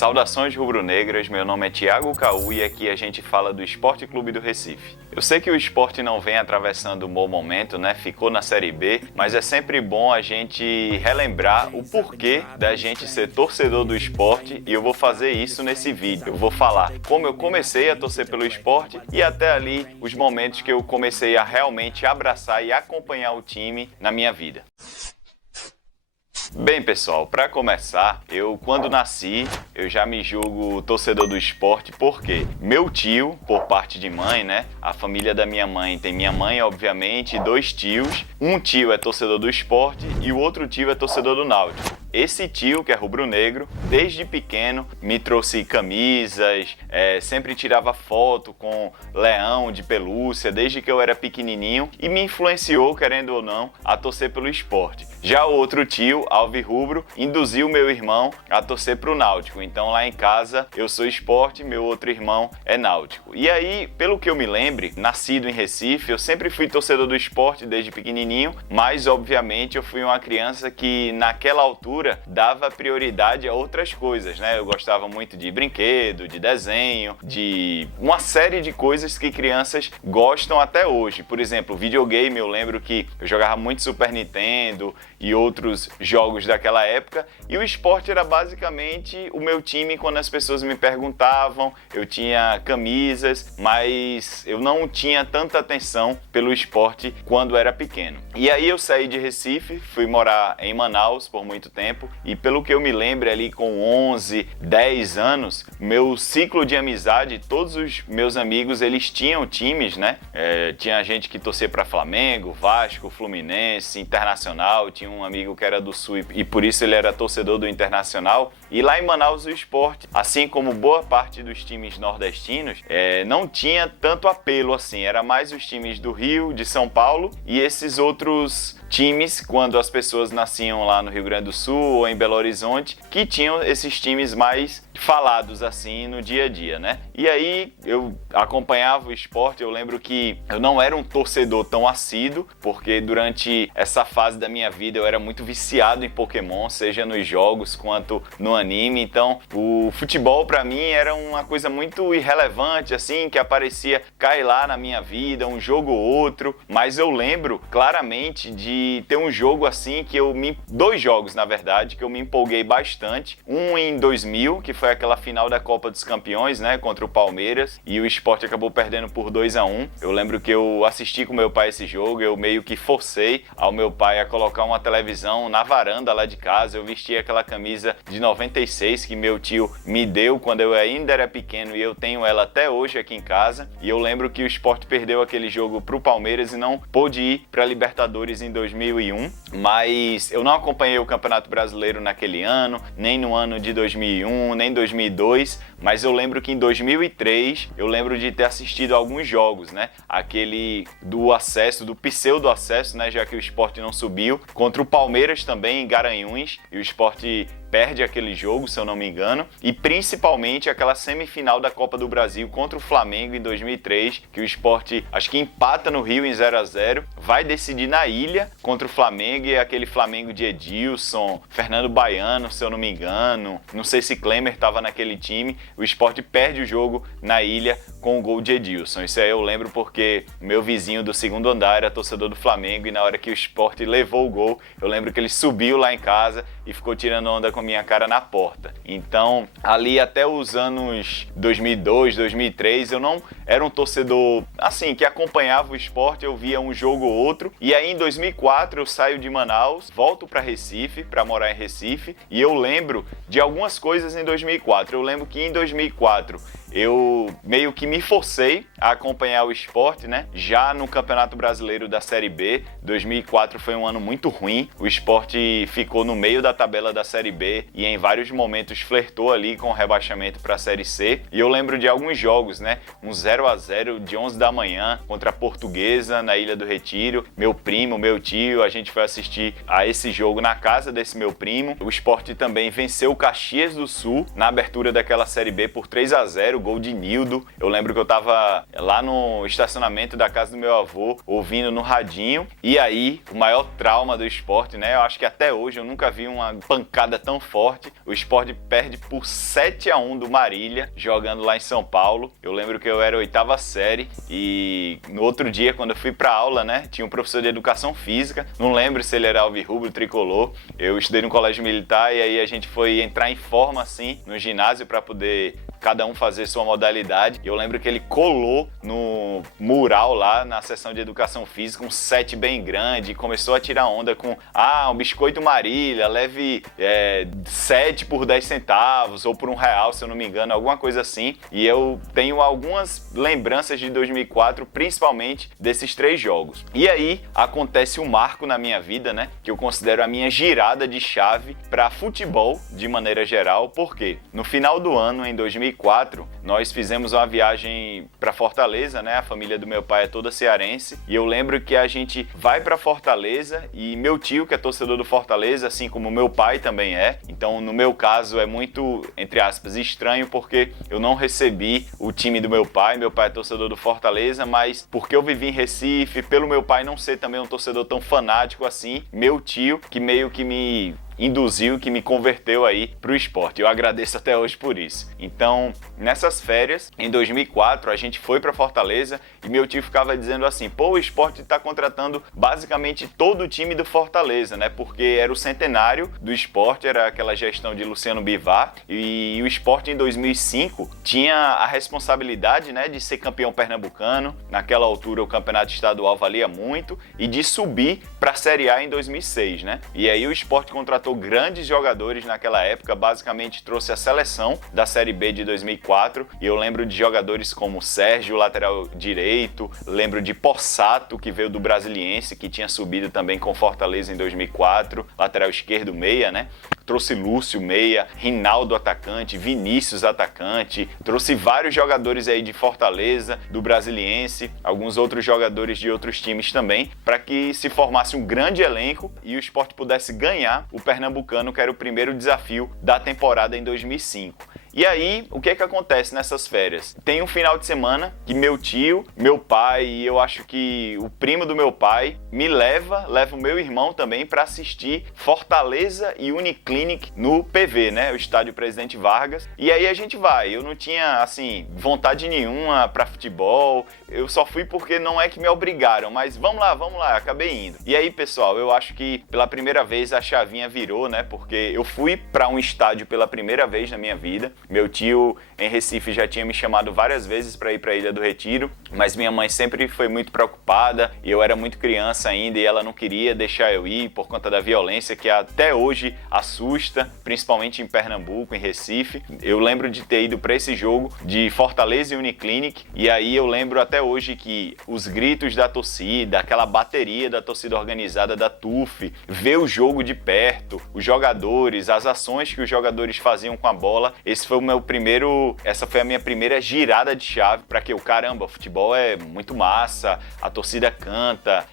Saudações rubro-negras, meu nome é Thiago Caú e aqui a gente fala do Sport Clube do Recife. Eu sei que o esporte não vem atravessando um bom momento, né? Ficou na Série B, mas é sempre bom a gente relembrar o porquê da gente ser torcedor do esporte e eu vou fazer isso nesse vídeo. Eu vou falar como eu comecei a torcer pelo esporte e até ali os momentos que eu comecei a realmente abraçar e acompanhar o time na minha vida. Bem, pessoal, para começar, quando nasci, eu já me julgo torcedor do esporte porque meu tio, por parte de mãe, né? A família da minha mãe tem minha mãe, obviamente, e 2 tios. Um tio é torcedor do esporte e o outro tio é torcedor do Náutico. Esse tio, que é rubro-negro, desde pequeno me trouxe camisas, sempre tirava foto com leão de pelúcia, desde que eu era pequenininho e me influenciou, querendo ou não, a torcer pelo esporte. Já o outro tio, alvirrubro, induziu meu irmão a torcer pro Náutico. Então lá em casa eu sou esporte, meu outro irmão é Náutico. E aí, pelo que eu me lembre, nascido em Recife, eu sempre fui torcedor do esporte desde pequenininho, mas obviamente eu fui uma criança que naquela altura dava prioridade a outras coisas, né? Eu gostava muito de brinquedo, de desenho, de uma série de coisas que crianças gostam até hoje. Por exemplo, videogame, eu lembro que eu jogava muito Super Nintendo e outros jogos daquela época, e o esporte era basicamente o meu time. Quando as pessoas me perguntavam, eu tinha camisas, mas eu não tinha tanta atenção pelo esporte quando era pequeno. E aí eu saí de Recife, fui morar em Manaus por muito tempo, e pelo que eu me lembro ali com 11, 10 anos, meu ciclo de amizade, todos os meus amigos, eles tinham times, né? Tinha gente que torcia para Flamengo, Vasco, Fluminense, Internacional, tinha um amigo que era do Sul e por isso ele era torcedor do Internacional. E lá em Manaus o esporte, assim como boa parte dos times nordestinos, não tinha tanto apelo assim, era mais os times do Rio, de São Paulo e esses outros times, quando as pessoas nasciam lá no Rio Grande do Sul ou em Belo Horizonte, que tinham esses times mais falados assim no dia a dia, né? E aí eu acompanhava o esporte, eu lembro que eu não era um torcedor tão assíduo, porque durante essa fase da minha vida eu era muito viciado em Pokémon, seja nos jogos quanto no anime, então o futebol pra mim era uma coisa muito irrelevante, assim, que aparecia cair lá na minha vida, um jogo ou outro, mas eu lembro claramente de ter um jogo assim que 2 jogos, na verdade, que eu me empolguei bastante. Um em 2000, que foi aquela final da Copa dos Campeões, né, contra o Palmeiras, e o Sport acabou perdendo por 2-1. Eu lembro que eu assisti com meu pai esse jogo, eu meio que forcei ao meu pai a colocar uma televisão na varanda lá de casa. Eu vesti aquela camisa de 96 que meu tio me deu quando eu ainda era pequeno e eu tenho ela até hoje aqui em casa. E eu lembro que o Sport perdeu aquele jogo pro Palmeiras e não pôde ir pra Libertadores em 2001, mas eu não acompanhei o Campeonato Brasileiro naquele ano, nem no ano de 2001, nem 2002, mas eu lembro que em 2003 eu lembro de ter assistido alguns jogos, né? Aquele do acesso, do pseudo-acesso, né? Já que o Sport não subiu, contra o Palmeiras também em Garanhuns, e o Sport perde aquele jogo, se eu não me engano, e principalmente aquela semifinal da Copa do Brasil contra o Flamengo em 2003, que o Sport acho que empata no Rio em 0-0, vai decidir na ilha contra o Flamengo, e aquele Flamengo de Edilson, Fernando Baiano, se eu não me engano, não sei se Klemer estava naquele time, o Sport perde o jogo na ilha com o gol de Edilson. Isso aí eu lembro porque meu vizinho do segundo andar era torcedor do Flamengo e na hora que o Sport levou o gol, eu lembro que ele subiu lá em casa e ficou tirando onda com a minha cara na porta. Então, ali até os anos 2002, 2003, eu não era um torcedor, assim, que acompanhava o esporte, eu via um jogo ou outro. E aí, em 2004, eu saio de Manaus, volto para Recife, para morar em Recife, e eu lembro de algumas coisas em 2004. Eu lembro que em 2004, eu meio que me forcei a acompanhar o esporte, né? Já no Campeonato Brasileiro da Série B, 2004 foi um ano muito ruim. O Sport ficou no meio da tabela da Série B e em vários momentos flertou ali com o rebaixamento para a Série C. E eu lembro de alguns jogos, né? Um 0 0-0 de 11 da manhã contra a Portuguesa na Ilha do Retiro. Meu primo, meu tio, a gente foi assistir a esse jogo na casa desse meu primo. O Sport também venceu o Caxias do Sul na abertura daquela Série B por 3-0, gol de Nildo. Eu lembro que eu tava lá no estacionamento da casa do meu avô, ouvindo no radinho. E aí, o maior trauma do Sport, né? Eu acho que até hoje eu nunca vi uma pancada tão forte. O Sport perde por 7-1 do Marília, jogando lá em São Paulo. Eu lembro que eu era oitava série e no outro dia, quando eu fui pra aula, né, tinha um professor de educação física, não lembro se ele era alvirrubro, tricolor. Eu estudei no colégio militar e aí a gente foi entrar em forma assim no ginásio para poder cada um fazer sua modalidade. Eu lembro que ele colou no mural lá na seção de educação física um 7 bem grande e começou a tirar onda com um biscoito Marília, leve 7 por 10 centavos ou por R$1, se eu não me engano, alguma coisa assim. E eu tenho algumas lembranças de 2004, principalmente desses 3 jogos. E aí acontece um marco na minha vida, né, que eu considero a minha girada de chave para futebol de maneira geral, porque no final do ano, em 2004, nós fizemos uma viagem para Fortaleza, né? A família do meu pai é toda cearense e eu lembro que a gente vai para Fortaleza e meu tio, que é torcedor do Fortaleza, assim como meu pai também é. Então, no meu caso, é muito, entre aspas, estranho porque eu não recebi o time do meu pai. Meu pai é torcedor do Fortaleza, mas porque eu vivi em Recife, pelo meu pai não ser também um torcedor tão fanático assim, meu tio, que meio que me induziu, que me converteu aí pro esporte. Eu agradeço até hoje por isso. Então, nessas férias, em 2004, a gente foi para Fortaleza e meu tio ficava dizendo assim, pô, o esporte tá contratando basicamente todo o time do Fortaleza, né? Porque era o centenário do esporte, era aquela gestão de Luciano Bivar e o esporte em 2005 tinha a responsabilidade, né, de ser campeão pernambucano. Naquela altura o campeonato estadual valia muito e de subir para a Série A em 2006, né? E aí o esporte contratou grandes jogadores naquela época, basicamente trouxe a seleção da Série B de 2004 e eu lembro de jogadores como Sérgio, lateral direito, lembro de Possato, que veio do Brasiliense, que tinha subido também com Fortaleza em 2004, lateral esquerdo meia, né? Trouxe Lúcio meia, Rinaldo atacante, Vinícius atacante, trouxe vários jogadores aí de Fortaleza, do Brasiliense, alguns outros jogadores de outros times também, para que se formasse um grande elenco e o esporte pudesse ganhar o Pernambucano, que era o primeiro desafio da temporada em 2005. E aí, o que acontece nessas férias? Tem um final de semana que meu tio, meu pai e eu acho que o primo do meu pai me leva o meu irmão também para assistir Fortaleza e Uniclinic no PV, né? O estádio Presidente Vargas. E aí a gente vai. Eu não tinha, assim, vontade nenhuma para futebol. Eu só fui porque não é que me obrigaram, mas vamos lá, acabei indo. E aí, pessoal, eu acho que pela primeira vez a chavinha virou, né? Porque eu fui para um estádio pela primeira vez na minha vida. Meu tio em Recife já tinha me chamado várias vezes para ir para a Ilha do Retiro, mas minha mãe sempre foi muito preocupada e eu era muito criança ainda e ela não queria deixar eu ir por conta da violência que até hoje assusta, principalmente em Pernambuco, em Recife. Eu lembro de ter ido para esse jogo de Fortaleza e Uniclinic e aí eu lembro até hoje que os gritos da torcida, aquela bateria da torcida organizada da TUF, ver o jogo de perto, os jogadores, as ações que os jogadores faziam com a bola, essa foi a minha primeira girada de chave para que caramba, o futebol é muito massa, a torcida canta,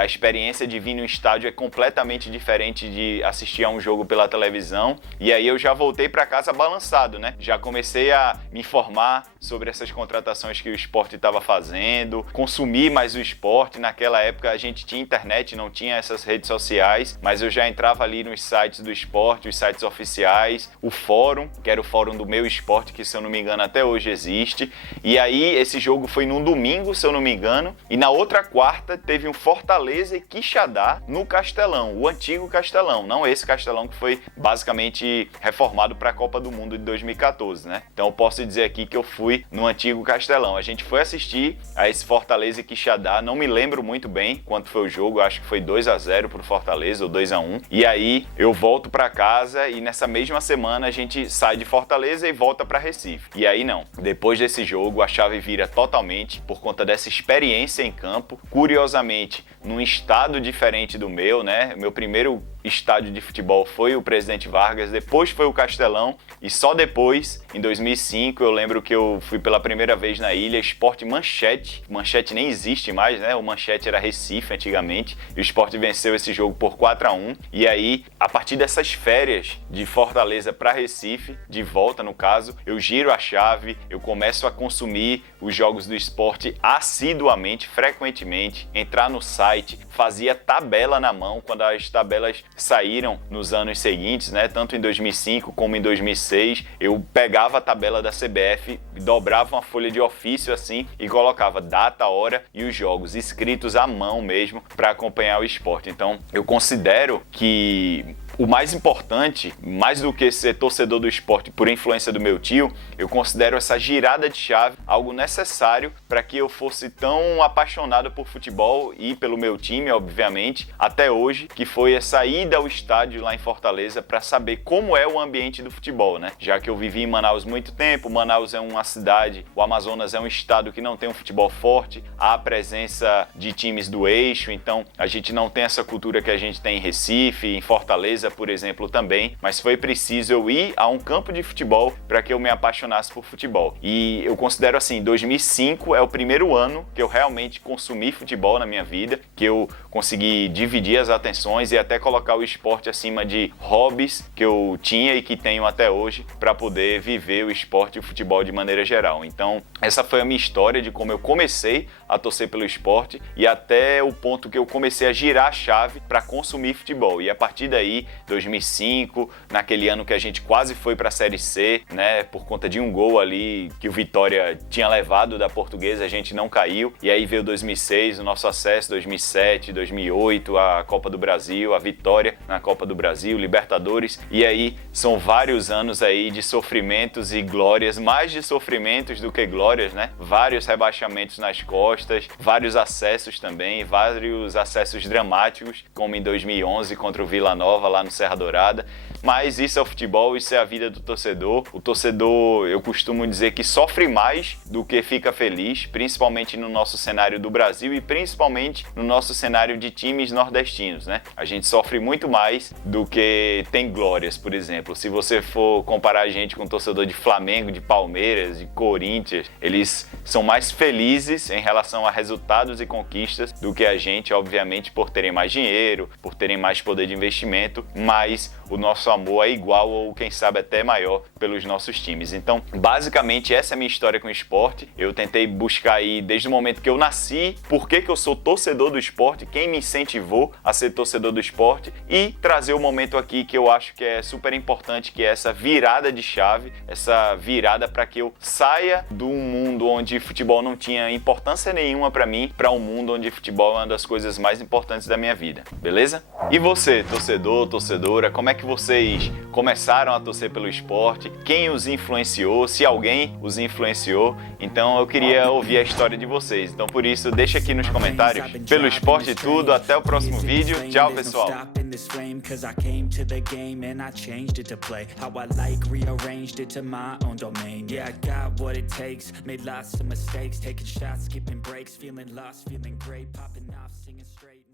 a experiência de vir no estádio é completamente diferente de assistir a um jogo pela televisão. E aí eu já voltei para casa balançado, né? Já comecei a me informar sobre essas contratações que o esporte estava fazendo, consumir mais o esporte. Naquela época a gente tinha internet, não tinha essas redes sociais, mas eu já entrava ali nos sites do esporte, os sites oficiais, o fórum, que era o fórum do Meu Esporte, que se eu não me engano até hoje existe. E aí esse jogo foi num domingo, se eu não me engano, e na outra quarta teve um Fortaleza e Quixadá no Castelão, o antigo Castelão, não esse Castelão que foi basicamente reformado para a Copa do Mundo de 2014, né? Então eu posso dizer aqui que eu fui no antigo Castelão. A gente foi assistir a esse Fortaleza e Quixadá, não me lembro muito bem quanto foi o jogo, acho que foi 2-0 pro Fortaleza ou 2-1. E aí eu volto para casa e nessa mesma semana a gente sai de Fortaleza e volta para Recife. E aí não, depois desse jogo a chave vira totalmente por conta dessa experiência em campo, curiosamente num estado diferente do meu, né? Meu primeiro estádio de futebol foi o Presidente Vargas, depois foi o Castelão e só depois, em 2005, eu lembro que eu fui pela primeira vez na ilha, Sport Manchete. Manchete nem existe mais, né? O Manchete era Recife antigamente e o Sport venceu esse jogo por 4-1. E aí, a partir dessas férias de Fortaleza para Recife, de volta no caso, eu giro a chave, eu começo a consumir os jogos do Sport assiduamente, frequentemente, entrar no site, fazia tabela na mão quando as tabelas saíram nos anos seguintes, né? Tanto em 2005 como em 2006, eu pegava a tabela da CBF, dobrava uma folha de ofício assim e colocava data, hora e os jogos escritos à mão mesmo para acompanhar o Sport. Então, eu considero que o mais importante, mais do que ser torcedor do Sport por influência do meu tio, eu considero essa girada de chave algo necessário para que eu fosse tão apaixonado por futebol e pelo meu time, obviamente, até hoje, que foi essa ida ao estádio lá em Fortaleza para saber como é o ambiente do futebol, né? Já que eu vivi em Manaus muito tempo, Manaus é uma cidade, o Amazonas é um estado que não tem um futebol forte, há a presença de times do eixo, então a gente não tem essa cultura que a gente tem em Recife, em Fortaleza, por exemplo, também, mas foi preciso eu ir a um campo de futebol para que eu me apaixonasse por futebol. E eu considero assim, 2005 é o primeiro ano que eu realmente consumi futebol na minha vida, que eu consegui dividir as atenções e até colocar o esporte acima de hobbies que eu tinha e que tenho até hoje para poder viver o esporte e o futebol de maneira geral. Então, essa foi a minha história de como eu comecei a torcer pelo esporte e até o ponto que eu comecei a girar a chave para consumir futebol. E a partir daí, 2005, naquele ano que a gente quase foi para a Série C, né, por conta de um gol ali que o Vitória tinha levado da Portuguesa, a gente não caiu. E aí veio 2006, o nosso acesso, 2007, 2008, a Copa do Brasil, a vitória na Copa do Brasil, Libertadores. E aí são vários anos aí de sofrimentos e glórias, mais de sofrimentos do que glórias, né? Vários rebaixamentos nas costas, vários acessos também, vários acessos dramáticos, como em 2011 contra o Vila Nova lá no Serra Dourada. Mas isso é o futebol, isso é a vida do torcedor. O torcedor, eu costumo dizer que sofre mais do que fica feliz, principalmente no nosso cenário do Brasil e principalmente no nosso cenário de times nordestinos, né? A gente sofre muito mais do que tem glórias, por exemplo. Se você for comparar a gente com o torcedor de Flamengo, de Palmeiras, de Corinthians, eles são mais felizes em relação a resultados e conquistas do que a gente, obviamente, por terem mais dinheiro, por terem mais poder de investimento, mas o nosso amor é igual ou quem sabe até maior pelos nossos times. Então, basicamente essa é a minha história com o esporte. Eu tentei buscar aí desde o momento que eu nasci, por que eu sou torcedor do esporte, quem me incentivou a ser torcedor do esporte e trazer o momento aqui que eu acho que é super importante, que é essa virada de chave, essa virada para que eu saia do mundo onde futebol não tinha importância nenhuma para mim, para um mundo onde futebol é uma das coisas mais importantes da minha vida, beleza? E você, torcedor, torcedora, como é que vocês começaram a torcer pelo esporte? Quem os influenciou? Se alguém os influenciou? Então eu queria ouvir a história de vocês. Então por isso, deixa aqui nos comentários. Pelo esporte e tudo, até o próximo vídeo. Tchau, pessoal! This flame, cause I came to the game and I changed it to play how I like, rearranged it to my own domain. Yeah, I got what it takes, made lots of mistakes, taking shots, skipping breaks, feeling lost, feeling great, popping off, singing straight.